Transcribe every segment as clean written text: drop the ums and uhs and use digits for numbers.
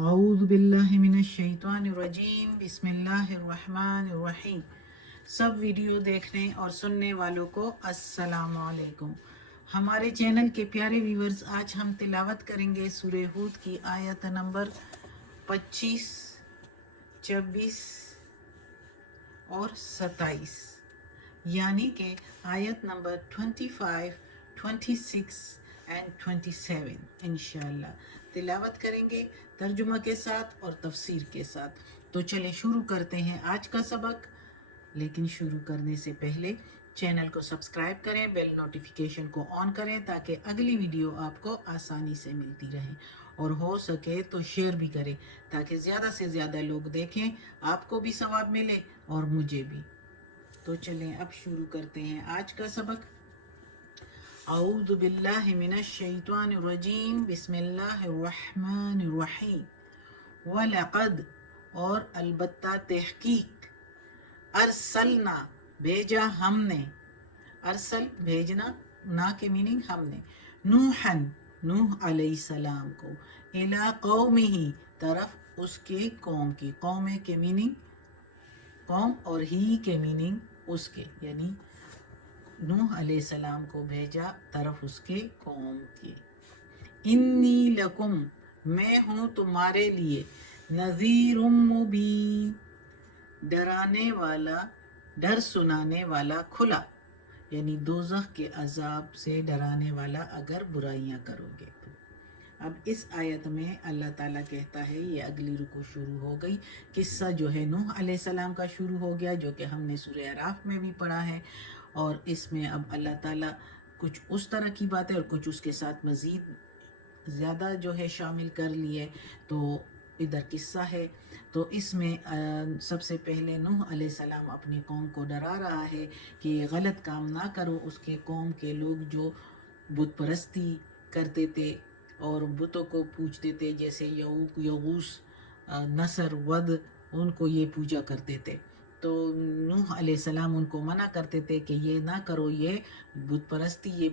اعوذ باللہ من الشیطان الرجیم بسم اللہ الرحمن الرحیم۔ سب ویڈیو دیکھنے اور سننے والوں کو السلام علیکم۔ ہمارے چینل کے پیارے ویورز، آج ہم تلاوت کریں گے سورہ ہود کی آیت نمبر 25، 26 اور 27، یعنی کہ آیت نمبر 25، 26 اینڈ 27 انشاءاللہ تلاوت کریں گے ترجمہ کے ساتھ اور تفسیر کے ساتھ۔ تو چلیں شروع کرتے ہیں آج کا سبق، لیکن شروع کرنے سے پہلے چینل کو سبسکرائب کریں، بیل نوٹیفیکیشن کو آن کریں تاکہ اگلی ویڈیو آپ کو آسانی سے ملتی رہے، اور ہو سکے تو شیئر بھی کریں تاکہ زیادہ سے زیادہ لوگ دیکھیں، آپ کو بھی ثواب ملے اور مجھے بھی۔ تو چلیں اب شروع کرتے ہیں آج کا سبق۔ اعوذ باللہ من الشیطان الرجیم بسم اللہ الرحمن الرحیم۔ وَلَقَدْ اور البتہ تحقیق، ارسلنا بھیجا ہم نے، ارسل بھیجنا، نا کے میننگ ہم نے، نوحن نوح علیہ السلام کو، الی قومہ طرف اس کے قوم کی، قوم کے میننگ قوم اور ہی کے میننگ اس کے، یعنی نوح علیہ السلام کو بھیجا طرف اس کے قوم کی۔ انی لکم میں ہوں تمہارے لیے، نذیر مبین ڈرانے والا، ڈر سنانے والا کھلا، یعنی دوزخ کے عذاب سے ڈرانے والا اگر برائیاں کرو گے تو۔ اب اس آیت میں اللہ تعالیٰ کہتا ہے، یہ اگلی رکو شروع ہو گئی، قصہ جو ہے نوح علیہ السلام کا شروع ہو گیا، جو کہ ہم نے سورہ اعراف میں بھی پڑھا ہے، اور اس میں اب اللہ تعالیٰ کچھ اس طرح کی باتیں اور کچھ اس کے ساتھ مزید زیادہ جو ہے شامل کر لیے، تو ادھر قصہ ہے۔ تو اس میں سب سے پہلے نوح علیہ السلام اپنی قوم کو ڈرا رہا ہے کہ یہ غلط کام نہ کرو۔ اس کے قوم کے لوگ جو بت پرستی کرتے تھے اور بتوں کو پوجتے تھے، جیسے یعوق، یغوث، نصر، ود، ان کو یہ پوجا کرتے تھے، تو نوح علیہ السلام ان کو منع کرتے تھے کہ یہ نہ کرو، یہ بت پرستی، یہ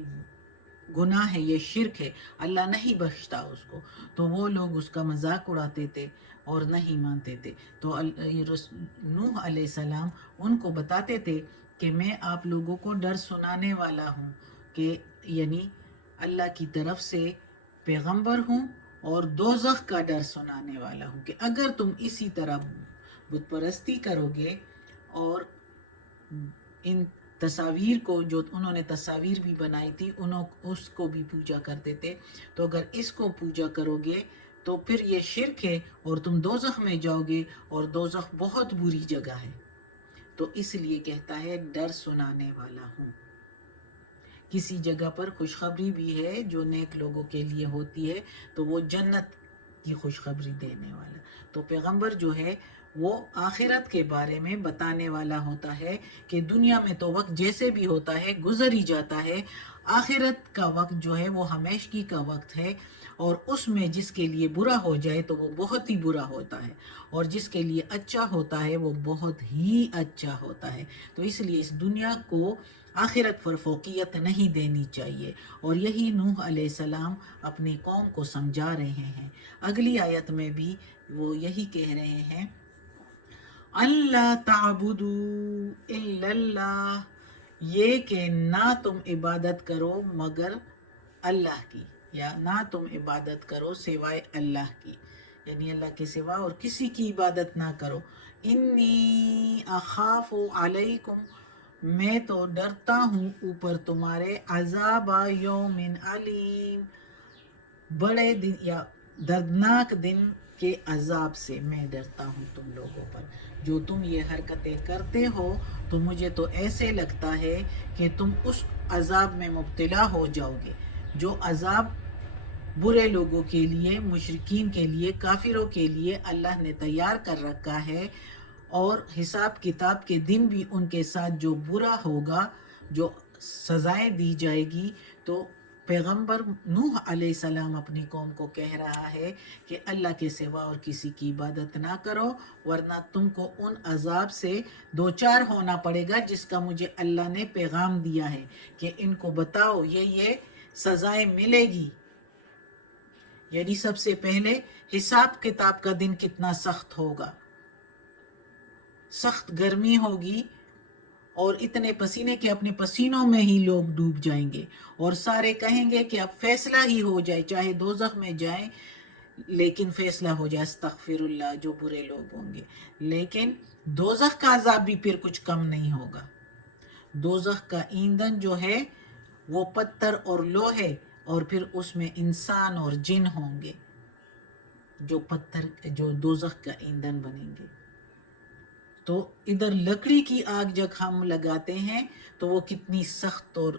گناہ ہے، یہ شرک ہے، اللہ نہیں بخشتا اس کو۔ تو وہ لوگ اس کا مذاق اڑاتے تھے اور نہیں مانتے تھے، تو نوح علیہ السلام ان کو بتاتے تھے کہ میں آپ لوگوں کو ڈر سنانے والا ہوں، کہ یعنی اللہ کی طرف سے پیغمبر ہوں، اور دوزخ کا ڈر سنانے والا ہوں، کہ اگر تم اسی طرح بت پرستی کرو گے اور ان تصاویر کو، جو انہوں نے تصاویر بھی بنائی تھی، اس کو بھی پوجا کرتے تھے، تو اگر اس کو پوجا کرو گے تو پھر یہ شرک ہے اور تم دوزخ میں جاؤ گے، اور دوزخ بہت بری جگہ ہے۔ تو اس لیے کہتا ہے ڈر سنانے والا ہوں۔ کسی جگہ پر خوشخبری بھی ہے جو نیک لوگوں کے لیے ہوتی ہے، تو وہ جنت کی خوشخبری دینے والا۔ تو پیغمبر جو ہے وہ آخرت کے بارے میں بتانے والا ہوتا ہے، کہ دنیا میں تو وقت جیسے بھی ہوتا ہے گزر ہی جاتا ہے، آخرت کا وقت جو ہے وہ ہمیشگی کا وقت ہے، اور اس میں جس کے لیے برا ہو جائے تو وہ بہت ہی برا ہوتا ہے، اور جس کے لیے اچھا ہوتا ہے وہ بہت ہی اچھا ہوتا ہے۔ تو اس لیے اس دنیا کو آخرت پر فوقیت نہیں دینی چاہیے، اور یہی نوح علیہ السلام اپنی قوم کو سمجھا رہے ہیں۔ اگلی آیت میں بھی وہ یہی کہہ رہے ہیں، اللہ تعبدوا الا اللہ، یہ کہ نہ تم عبادت کرو مگر اللہ کی، یا نہ تم عبادت کرو سوائے اللہ کی، یعنی اللہ کے سوا اور کسی کی عبادت نہ کرو۔ انی اخاف علیکم، میں تو ڈرتا ہوں اوپر تمہارے، عذاب یوم علیم، بڑے دن یا دردناک دن کے عذاب سے میں ڈرتا ہوں تم لوگوں پر۔ جو تم یہ حرکتیں کرتے ہو تو مجھے تو ایسے لگتا ہے کہ تم اس عذاب میں مبتلا ہو جاؤ گے، جو عذاب برے لوگوں کے لیے، مشرکین کے لیے، کافروں کے لیے اللہ نے تیار کر رکھا ہے، اور حساب کتاب کے دن بھی ان کے ساتھ جو برا ہوگا، جو سزائیں دی جائے گی۔ تو پیغمبر نوح علیہ السلام اپنی قوم کو کہہ رہا ہے کہ اللہ کے سوا اور کسی کی عبادت نہ کرو، ورنہ تم کو ان عذاب سے دوچار ہونا پڑے گا جس کا مجھے اللہ نے پیغام دیا ہے، کہ ان کو بتاؤ یہ سزائیں ملے گی، یعنی سب سے پہلے حساب کتاب کا دن کتنا سخت ہوگا، سخت گرمی ہوگی اور اتنے پسینے کہ اپنے پسینوں میں ہی لوگ ڈوب جائیں گے، اور سارے کہیں گے کہ اب فیصلہ ہی ہو جائے، چاہے دوزخ میں جائیں لیکن فیصلہ ہو جائے، استغفر اللہ، جو برے لوگ ہوں گے۔ لیکن دوزخ کا عذاب بھی پھر کچھ کم نہیں ہوگا۔ دوزخ کا ایندھن جو ہے وہ پتھر اور لوہے، اور پھر اس میں انسان اور جن ہوں گے جو دوزخ کا ایندھن بنیں گے۔ تو ادھر لکڑی کی آگ جب ہم لگاتے ہیں تو وہ کتنی سخت اور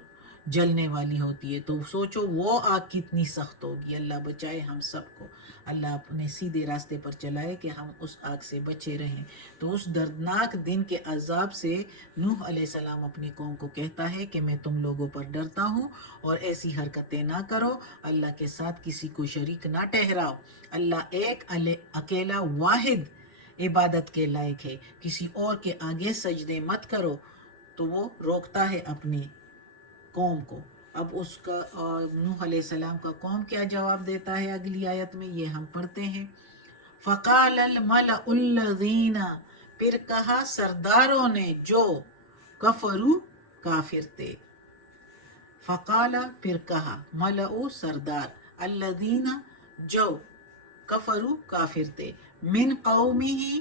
جلنے والی ہوتی ہے، تو سوچو وہ آگ کتنی سخت ہوگی۔ اللہ بچائے ہم سب کو، اللہ اپنے سیدھے راستے پر چلائے کہ ہم اس آگ سے بچے رہیں۔ تو اس دردناک دن کے عذاب سے نوح علیہ السلام اپنی قوم کو کہتا ہے کہ میں تم لوگوں پر ڈرتا ہوں، اور ایسی حرکتیں نہ کرو، اللہ کے ساتھ کسی کو شریک نہ ٹھہراؤ، اللہ ایک اکیلا واحد عبادت کے لائق ہے، کسی اور کے آگے سجدے مت کرو۔ تو وہ روکتا ہے اپنی قوم کو۔ اب اس کا نوح علیہ السلام کا قوم کیا جواب دیتا ہے اگلی آیت میں، یہ ہم پڑھتے ہیں۔ فَقَالَ الْمَلَأُ الَّذِينَ، پھر کہا سرداروں نے جو کفروا کافر تھے۔ فقال پھر کہا، ملأ سردار، الذین جو کفروا کافر تھے، من قومہ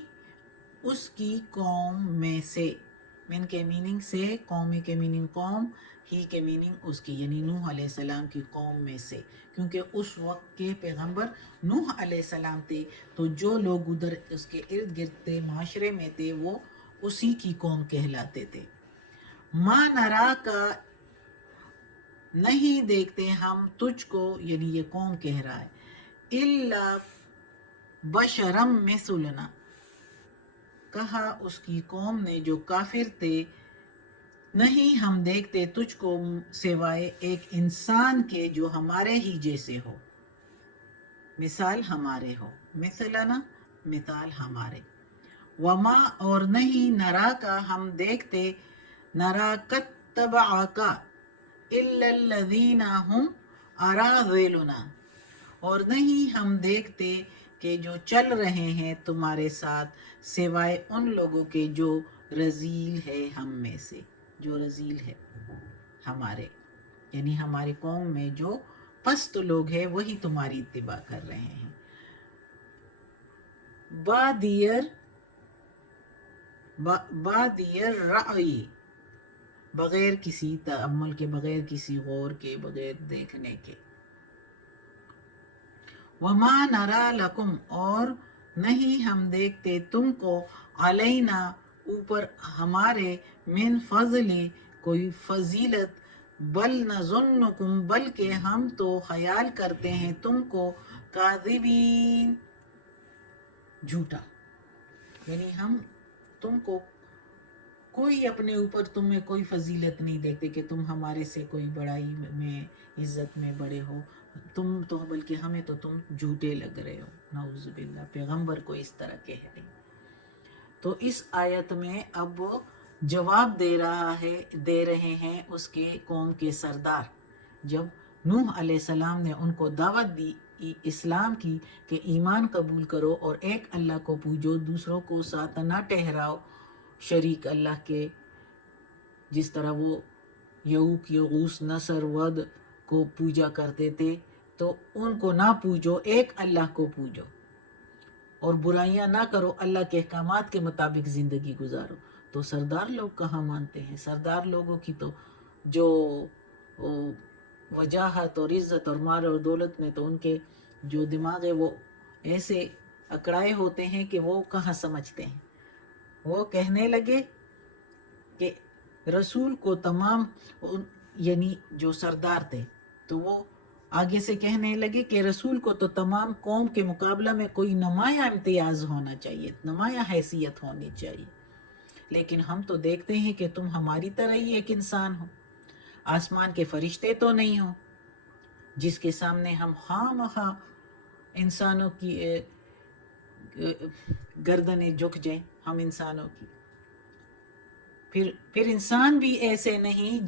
اس کی قوم میں سے، من کے میننگ سے، قوم کے میننگ قوم، ہی کے میننگ اس کی، یعنی نوح علیہ السلام کی قوم میں سے، کیونکہ اس وقت کے پیغمبر نوح علیہ السلام تھے، تو جو لوگ ادھر اس کے ارد گرد تھے، معاشرے میں تھے، وہ اسی کی قوم کہلاتے تھے۔ ما نرا کا، نہیں دیکھتے ہم تجھ کو، یعنی یہ قوم کہہ رہا ہے، الا بشرم مثلنا، کہا اس کی قوم نے جو کافر تھے، نہیں ہم دیکھتے تجھ کو سوائے ایک انسان کے جو ہمارے ہی جیسے ہو، مثال ہمارے ہو، مثلنا مثال ہمارے، وما اور نہیں نرا کا ہم دیکھتے، نرا کتبعک الا الذین هم اراذلنا، اور نہیں ہم دیکھتے کہ جو چل رہے ہیں تمہارے ساتھ سوائے ان لوگوں کے جو رذیل ہے ہم میں سے، جو رذیل ہے ہمارے، یعنی ہماری قوم میں جو پست لوگ ہیں وہی تمہاری اتباع کر رہے ہیں۔ بادیر رأی، بغیر کسی تأمل کے، بغیر کسی غور کے، بغیر دیکھنے کے۔ وما نرا لکم اور نہیں ہم دیکھتے تم کو، علینا اوپر ہمارے، من فضل کوئی فضیلت، بل نظنکم بلکہ ہم تو خیال کرتے ہیں تم کو، کاذبین جھوٹا، یعنی ہم تم کو کوئی اپنے اوپر تمہیں کوئی فضیلت نہیں دیکھتے کہ تم ہمارے سے کوئی بڑائی میں، عزت میں بڑے ہو، تم تو بلکہ ہمیں تو تم جھوٹے لگ رہے ہو، نعوذ باللہ، پیغمبر کو اس طرح کہہ رہے ہیں۔ تو اس آیت میں اب جواب دے رہے ہیں اس کے قوم کے سردار، جب نوح علیہ السلام نے ان کو دعوت دی اسلام کی کہ ایمان قبول کرو اور ایک اللہ کو پوجو، دوسروں کو ساتھ نہ ٹھہراؤ شریک اللہ کے، جس طرح وہ یعوق، یغوث، نصر، ود کو پوجا کرتے تھے، تو ان کو نہ پوجو، ایک اللہ کو پوجو، اور برائیاں نہ کرو، اللہ کے احکامات کے مطابق زندگی گزارو۔ تو سردار لوگ کہاں مانتے ہیں؟ سردار لوگوں کی تو جو وجاہت اور عزت اور مال اور دولت میں تو ان کے جو دماغ ہے وہ ایسے اکڑائے ہوتے ہیں کہ وہ کہاں سمجھتے ہیں۔ وہ کہنے لگے کہ رسول کو تمام، یعنی جو سردار تھے تو وہ آگے سے کہنے لگے کہ رسول کو تو تمام قوم کے مقابلہ میں کوئی نمایاں امتیاز ہونا چاہیے، نمایاں حیثیت ہونی چاہیے، لیکن ہم تو دیکھتے ہیں کہ تم ہماری طرح ہی ایک انسان ہو، آسمان کے فرشتے تو نہیں ہو جس کے سامنے ہم خواہ مخواہ انسانوں کی گردنیں جھک جائیں، ہم انسانوں کی، پھر انسان بھی ایسے نہیں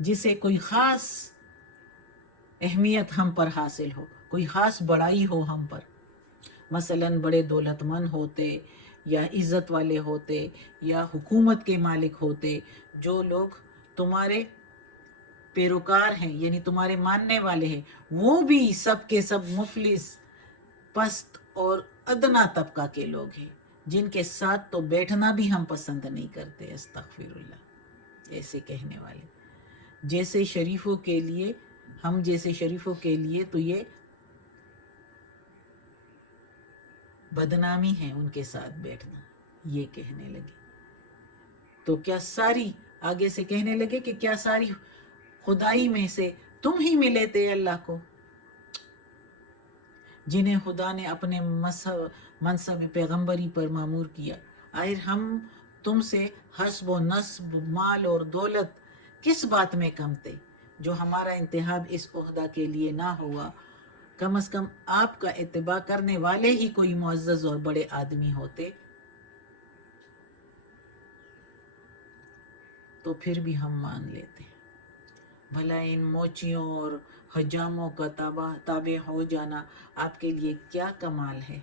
جسے کوئی خاص اہمیت ہم پر حاصل ہو، کوئی خاص بڑائی ہو ہم پر، مثلاً بڑے دولت مند ہوتے یا عزت والے ہوتے یا حکومت کے مالک ہوتے، جو لوگ تمہارے پیروکار ہیں یعنی تمہارے ماننے والے ہیں، وہ بھی سب کے سب مفلس، پست اور ادنا طبقہ کے لوگ ہیں، جن کے ساتھ تو بیٹھنا بھی ہم پسند نہیں کرتے، استغفر اللہ، ایسے کہنے والے جیسے شریفوں کے لیے، ہم جیسے شریفوں کے لیے تو یہ بدنامی ہے ان کے ساتھ بیٹھنا، یہ کہنے لگے۔ تو کیا ساری، آگے سے کہنے لگے کہ کیا ساری خدائی میں سے تم ہی ملے تھے اللہ کو، جنہیں خدا نے اپنے منصب پیغمبری پر معمور کیا، آخر ہم تم سے حسب و نسب، مال اور دولت کس بات میں کم تھے جو ہمارا انتخاب اس عہدہ کے لیے نہ ہوا؟ کم از کم آپ کا اتباع کرنے والے ہی کوئی معزز اور بڑے آدمی ہوتے تو پھر بھی ہم مان لیتے۔ بھلا ان موچیوں اور حجاموں کا تابع ہو جانا آپ کے لیے کیا کمال ہے،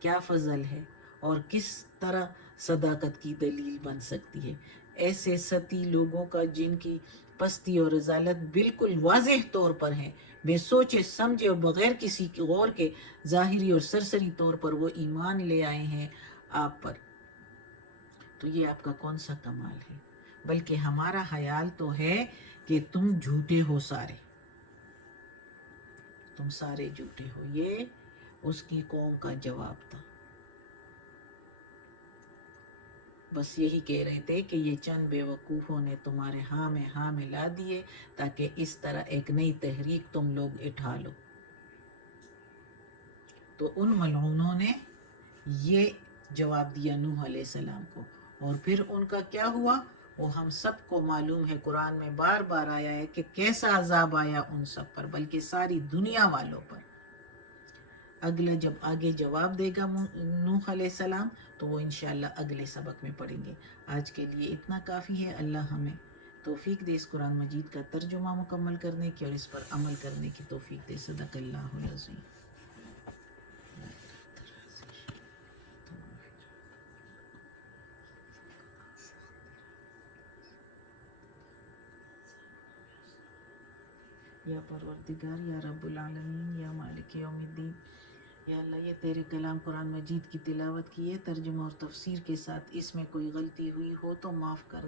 کیا فضل ہے، اور کس طرح صداقت کی دلیل بن سکتی ہے؟ ایسے ستی لوگوں کا جن کی پستی اور رذالت بالکل واضح طور پر ہے، بے سوچے سمجھے اور بغیر کسی غور کے ظاہری اور سرسری طور پر وہ ایمان لے آئے ہیں آپ پر، تو یہ آپ کا کون سا کمال ہے؟ بلکہ ہمارا خیال تو ہے کہ تم جھوٹے ہو، تم سارے جھوٹے ہو۔ یہ اس کی قوم کا جواب تھا۔ بس یہی کہہ رہے تھے کہ یہ چند بے وقوفوں نے تمہارے ہاں میں لا دیے تاکہ اس طرح ایک نئی تحریک تم لوگ اٹھا لو۔ تو ان ملعونوں نے یہ جواب دیا نوح علیہ السلام کو، اور پھر ان کا کیا ہوا وہ ہم سب کو معلوم ہے، قرآن میں بار بار آیا ہے کہ کیسا عذاب آیا ان سب پر، بلکہ ساری دنیا والوں پر۔ اگلا جب آگے جواب دے گا نوح علیہ السلام تو وہ انشاءاللہ اگلے سبق میں پڑھیں گے۔ آج کے لیے اتنا کافی ہے۔ اللہ ہمیں توفیق دے اس قرآن مجید کا ترجمہ مکمل کرنے کی اور اس پر عمل کرنے کی توفیق دے۔ صدق اللہ العظیم۔ یا پروردگار، یا رب العالمین، یا مالک یوم الدین، یا اللہ یہ تیرے کلام قرآن مجید کی تلاوت کی ہے، ترجمہ اور تفسیر کے ساتھ اس میں کوئی غلطی ہوئی ہو تو معاف کر